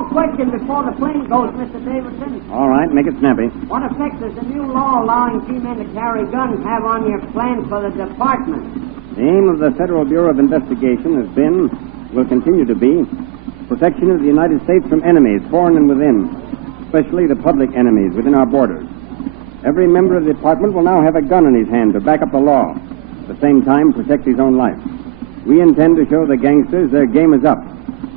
Small question before the plane goes, Mr. Davidson. All right, make it snappy. What effect does the new law allowing G-men to carry guns have on your plans for the department? The aim of the Federal Bureau of Investigation has been, will continue to be, protection of the United States from enemies, foreign and within, especially the public enemies within our borders. Every member of the department will now have a gun in his hand to back up the law, at the same time protect his own life. We intend to show the gangsters their game is up,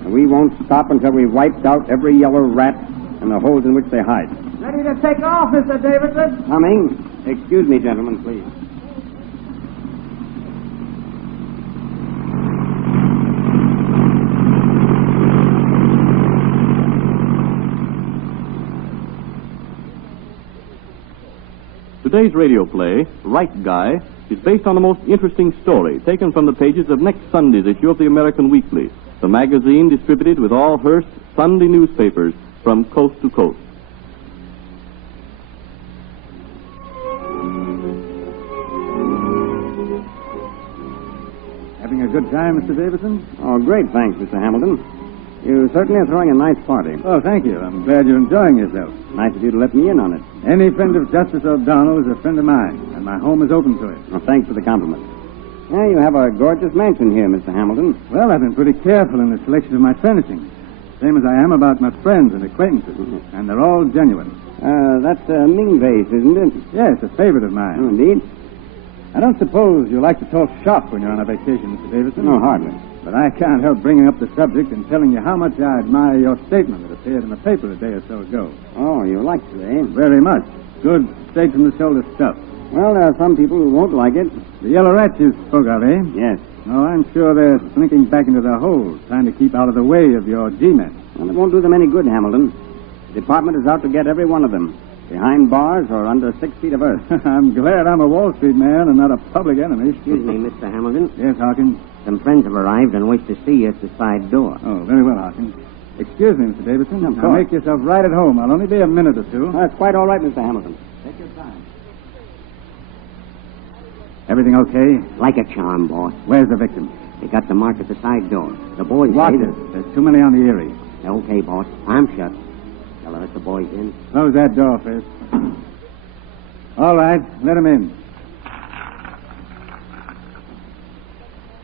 and we won't stop until we've wiped out every yellow rat and the holes in which they hide. Ready to take off, Mr. Davidson? Coming. Excuse me, gentlemen, please. Today's radio play, Right Guy, is based on the most interesting story taken from the pages of next Sunday's issue of the American Weekly, the magazine distributed with all Hearst Sunday newspapers from coast to coast. Having a good time, Mr. Davidson? Oh, great, thanks, Mr. Hamilton. You certainly are throwing a nice party. Oh, thank you. I'm glad you're enjoying yourself. Nice of you to let me in on it. Any friend of Justice O'Donnell is a friend of mine, and my home is open to it. Well, thanks for the compliment. Yeah, you have a gorgeous mansion here, Mr. Hamilton. Well, I've been pretty careful in the selection of my furnishing. Same as I am about my friends and acquaintances. And they're all genuine. That's a Ming vase, isn't it? Yes, a favorite of mine. Oh, indeed? I don't suppose you like to talk shop when you're on a vacation, Mr. Davidson. No, hardly. But I can't help bringing up the subject and telling you how much I admire your statement that appeared in the paper a day or so ago. Oh, you like it, eh? Very much. Good, straight from the shoulder stuff. Well, there are some people who won't like it. The yellow rats you spoke of, eh? Yes. Oh, I'm sure they're slinking back into their holes, trying to keep out of the way of your G-men. Well, it won't do them any good, Hamilton. The department is out to get every one of them, behind bars or under 6 feet of earth. I'm glad I'm a Wall Street man and not a public enemy. Excuse me, Mr. Hamilton. Yes, Hawkins? Some friends have arrived and wish to see you at the side door. Oh, very well, Hawkins. Excuse me, Mr. Davidson. Of Now course. make yourself right at home. I'll only be a minute or two. That's quite all right, Mr. Hamilton. Take your time. Everything okay? Like a charm, boss. Where's the victim? They got the mark at the side door. The boys Watch say it. There's too many on the Erie. Okay, boss. I'm shut. Shall I let the boys in? Close that door first. All right, let him in.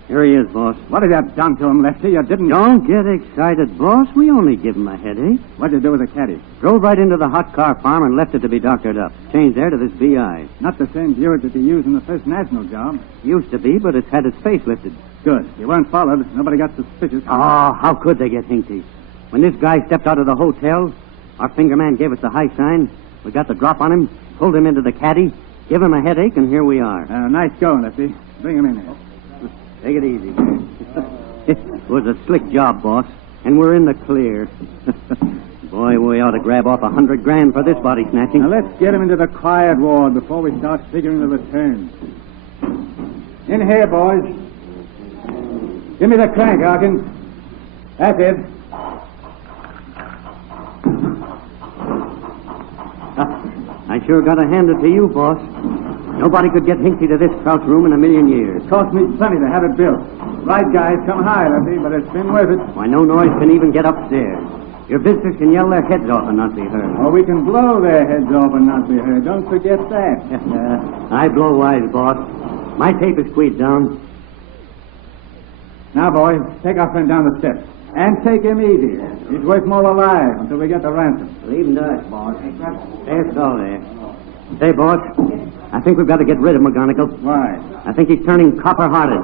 Here he is, boss. What have you done to him, Lefty? You didn't... Don't get excited, boss. We only give him a headache. What'd you do with the caddy? Drove right into the hot car farm and left it to be doctored up. Changed there to this BI. Not the same Buick that you used in the First National job. Used to be, but it's had its face lifted. Good. You weren't followed. Nobody got suspicious. Oh, how could they get hinky? When this guy stepped out of the hotel, our finger man gave us the high sign. We got the drop on him, pulled him into the caddy, give him a headache, and here we are. Nice going, Lefty. Bring him in here. Take it easy. It was a slick job, boss, and we're in the clear. Boy, we ought to grab off $100,000 for this body snatching. Now, let's get him into the quiet ward before we start figuring the returns. In here, boys. Give me the crank, Hawkins. That's it. I sure got to hand it to you, boss. Nobody could get Hinksy to this crouch room in a million years. It cost me plenty to have it built. Right, guys, come high, Lefty, but it's been worth it. Why, no noise can even get upstairs. Your visitors can yell their heads off and not be heard. Or we can blow their heads off and not be heard. Don't forget that. I blow wise, boss. My tape is squeezed down. Now, boys, take our friend down the steps. And take him easy. He's worth more alive until we get the ransom. Leave him to us, boss. There's all there. Say, boss, I think we've got to get rid of McGonigal. Why? I think he's turning copper-hearted.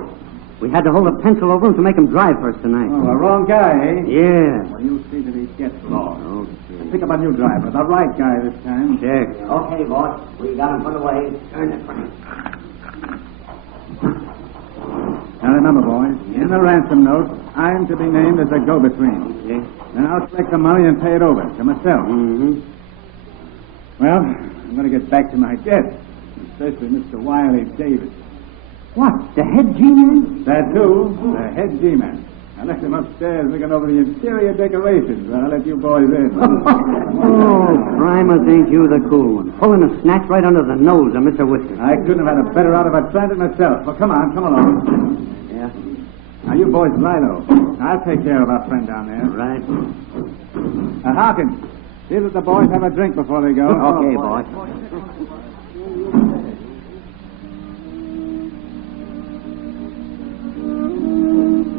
We had to hold a pencil over him to make him drive for us tonight. Oh, the wrong guy, eh? Yeah. Well, you see that he gets lost. Okay. Pick up a new driver, the right guy this time. Check. Okay, boss. We got him put away. Turn it, Frank. Now, remember, boys, in the ransom note, I'm to be named as a go-between. Okay. Then I'll collect the money and pay it over to myself. Mm-hmm. Well, I'm going to get back to my guests, especially Mr. Wiley Davis. What? The head G-man? That, too, the head G-man. I left him upstairs looking over the interior decorations. I'll let you boys in. Oh, Primus, ain't you the cool one? Pulling a snatch right under the nose of Mr. Whiskers. I couldn't have had a better out of a transit myself. Well, come on, come along. Yeah. Now, Now, you boys lie low. I'll take care of our friend down there. Right. Hawkins, see that the boys have a drink before they go. Okay, boss.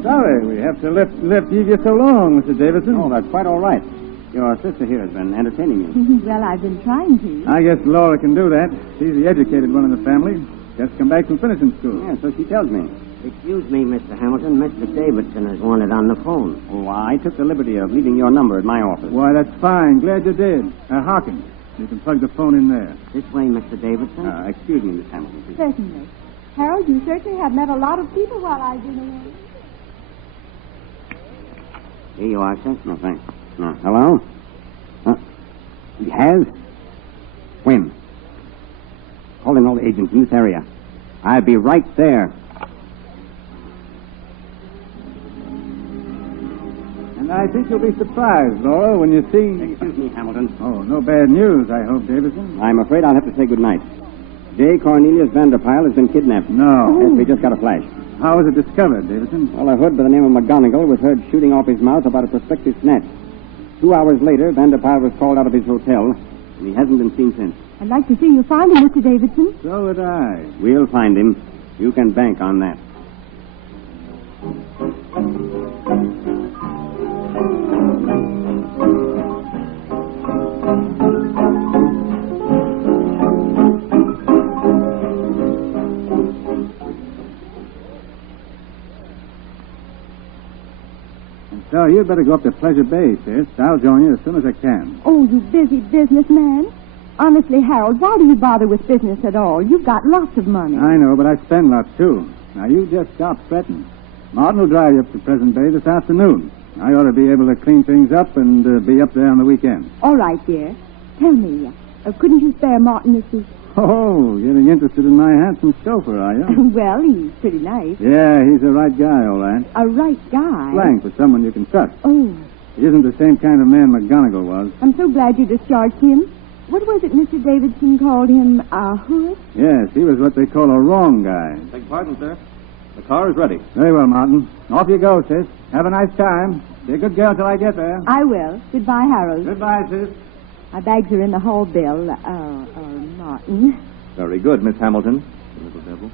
Sorry, we have to left you so long, Mr. Davidson. Oh, that's quite all right. Your sister here has been entertaining you. Well, I've been trying to. I guess Laura can do that. She's the educated one in the family. Just come back from finishing school. Yeah, so she tells me. Excuse me, Mr. Hamilton. Mr. Davidson is wanted on the phone. Oh, I took the liberty of leaving your number at my office. Why, that's fine. Glad you did. Hawkins, you can plug the phone in there. This way, Mr. Davidson. Excuse me, Miss Hamilton, please. Certainly. Harold, you certainly have met a lot of people while I've been away. Here you are, sir. No, thanks. No. Hello? He has? When? Calling all the agents in this area. I'll be right there. And I think you'll be surprised, Laura, when you see... Excuse me, Hamilton. Oh, no bad news, I hope, Davidson. I'm afraid I'll have to say goodnight. J. Cornelius Vanderpyle has been kidnapped. No. Yes, we just got a flash. How was it discovered, Davidson? Well, a hood by the name of McGonigal was heard shooting off his mouth about a prospective snatch. 2 hours later, Vanderpyle was called out of his hotel, and he hasn't been seen since. I'd like to see you find him, Mr. Davidson. So would I. We'll find him. You can bank on that. So you'd better go up to Pleasure Bay, sis. I'll join you as soon as I can. Oh, you busy businessman. Honestly, Harold, why do you bother with business at all? You've got lots of money. I know, but I spend lots, too. Now, you just stop fretting. Martin will drive you up to Pleasant Bay this afternoon. I ought to be able to clean things up and be up there on the weekend. All right, dear. Tell me, couldn't you spare Martin this week? Oh, getting interested in my handsome chauffeur, are you? Well, he's pretty nice. Yeah, he's the right guy, all right. A right guy? Slang for someone you can trust. Oh, He isn't the same kind of man McGonigal was. I'm so glad you discharged him. What was it Mr. Davidson called him? A hood? Yes, he was what they call a wrong guy. Beg pardon, sir. The car is ready. Very well, Martin. Off you go, sis. Have a nice time. Be a good girl till I get there. I will. Goodbye, Harold. Goodbye, sis. My bags are in the hall, Bill. Martin. Very good, Miss Hamilton. Little devil.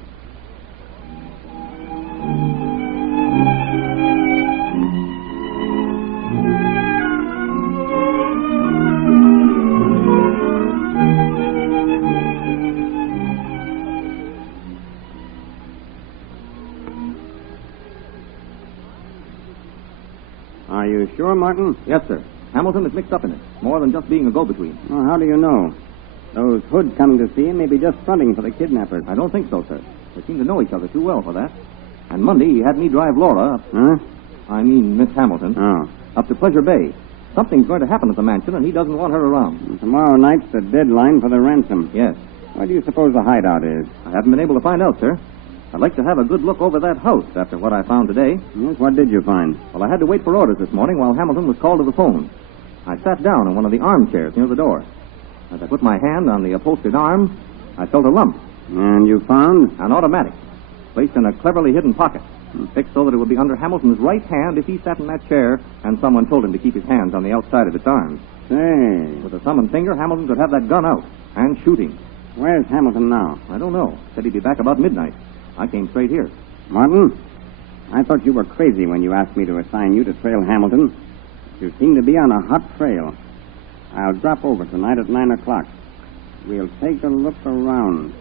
Are you sure, Martin? Yes, sir. Hamilton is mixed up in it. More than just being a go-between. Well, how do you know? Those hoods coming to see him may be just fronting for the kidnappers. I don't think so, sir. They seem to know each other too well for that. And Monday, he had me drive Laura up... Huh? I mean, Miss Hamilton. Oh. Up to Pleasure Bay. Something's going to happen at the mansion, and he doesn't want her around. And tomorrow night's the deadline for the ransom. Yes. Where do you suppose the hideout is? I haven't been able to find out, sir. I'd like to have a good look over that house after what I found today. Yes, what did you find? Well, I had to wait for orders this morning while Hamilton was called to the phone. I sat down in one of the armchairs near the door. As I put my hand on the upholstered arm, I felt a lump. And you found? An automatic, placed in a cleverly hidden pocket, fixed so that it would be under Hamilton's right hand if he sat in that chair and someone told him to keep his hands on the outside of its arms. Say, With a thumb and finger, Hamilton could have that gun out and shooting. where's Hamilton now? I don't know. Said he'd be back about midnight. I came straight here. Martin, I thought you were crazy when you asked me to assign you to trail Hamilton. You seem to be on a hot trail. I'll drop over tonight at 9 o'clock. We'll take a look around.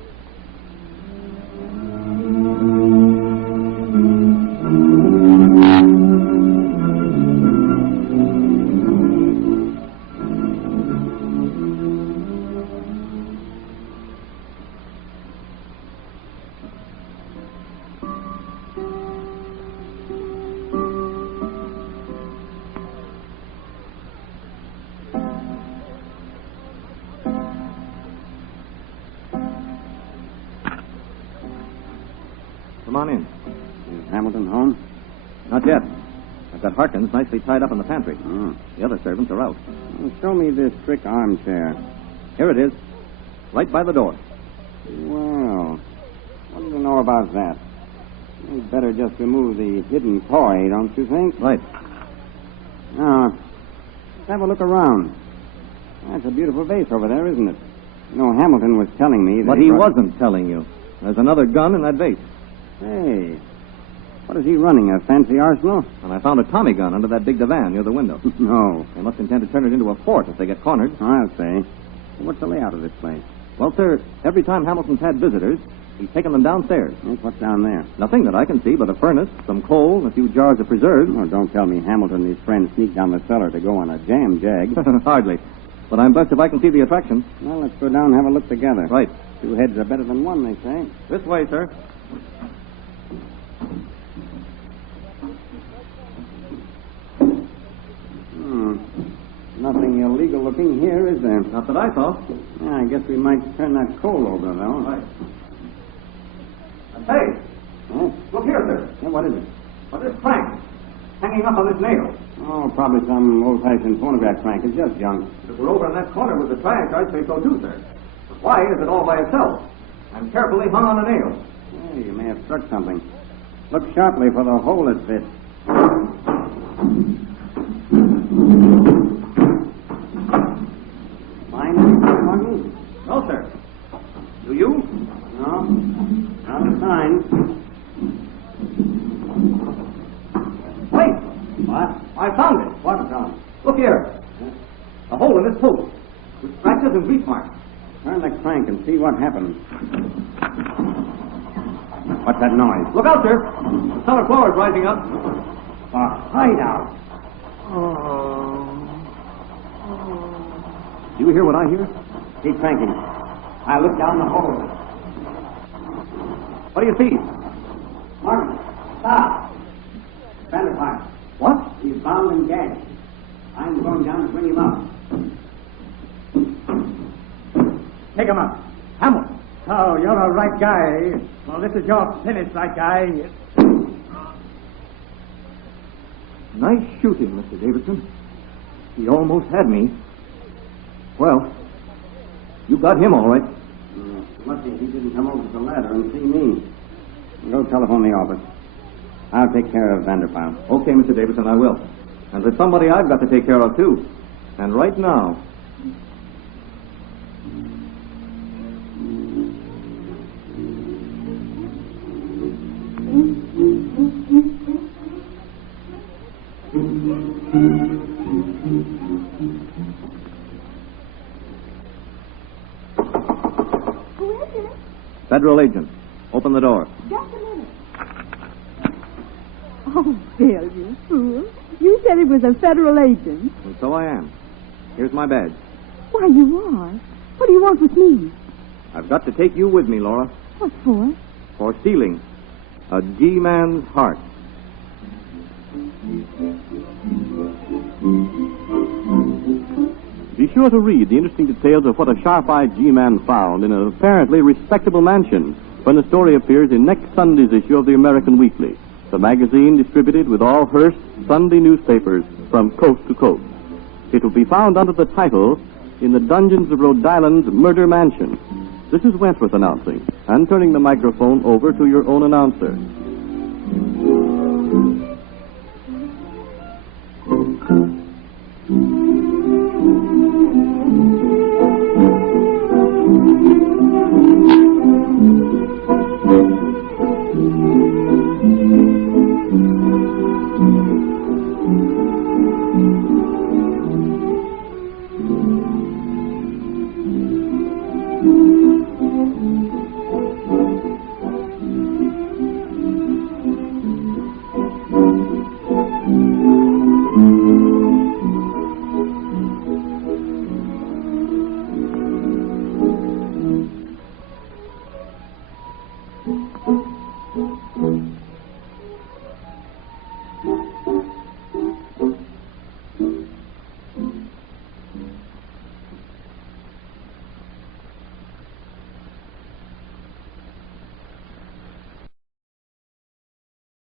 Come on in. Is Hamilton home? Not yet. I've got Harkins nicely tied up in the pantry. Oh. The other servants are out. Well, show me this trick armchair. Here it is. Right by the door. Well, what do you know about that? We'd better just remove the hidden toy, don't you think? Right. Now, let's have a look around. That's a beautiful vase over there, isn't it? You know, Hamilton was telling me that... But he wasn't telling you. There's another gun in that vase. Hey, what is he running, a fancy arsenal? And I found a Tommy gun under that big divan near the window. No. They must intend to turn it into a fort if they get cornered. I'll say. What's the layout of this place? Well, sir, every time Hamilton's had visitors, he's taken them downstairs. Yes, what's down there? Nothing that I can see but a furnace, some coal, and a few jars of preserves. Oh, don't tell me Hamilton and his friends sneaked down the cellar to go on a jam jag. Hardly. But I'm blessed if I can see the attraction. Well, let's go down and have a look together. Right. 2 heads are better than 1, they say. This way, sir. Nothing illegal looking here, is there? Not that I saw. Yeah, I guess we might turn that coal over, though. Right. Hey, Huh? look here, sir. Yeah, what is it? What's this crank hanging up on this nail? Oh, probably some old-fashioned phonograph crank. It's just junk. If we're over in that corner with the trash, I'd say so too, sir. But why is it all by itself and carefully hung on a nail? Hey, you may have struck something. Look sharply for the hole it fits. Find anything, Martin? No, sir. Do you? No. Not a sign. Wait. What? I found it. What, Tom? Look here. A hole in this post with scratches and grease marks. Turn the crank and see what happens. What's that noise? Look out, sir. The cellar floor is rising up. A hideout. Do you hear what I hear? Keep cranking. I look down the hole. What do you see? Martin, stop. Vanderpine. What? He's bound and gagged. I'm going down to bring him up. Take him up. Hamilton. Oh, you're a right guy. Well, this is your finish, right guy. Nice shooting, Mr. Davidson. He almost had me. Well, you got him all right. Lucky he didn't come over to the ladder and see me. Go telephone the office. I'll take care of Vanderpile. Okay, Mr. Davidson, I will. And there's somebody I've got to take care of, too. And right now. Who is it? Federal agent. Open the door. Just a minute. Oh, Bill, you fool. You said it was a federal agent. And so I am. Here's my badge. Why, you are. What do you want with me? I've got to take you with me, Laura, What for? for stealing a G-man's heart. Be sure to read the interesting details of what a sharp-eyed G-man found in an apparently respectable mansion when the story appears in next Sunday's issue of the American Weekly, the magazine distributed with all Hearst Sunday newspapers from coast to coast. It will be found under the title, In the Dungeons of Rhode Island's Murder Mansion. This is Wentworth announcing and turning the microphone over to your own announcer.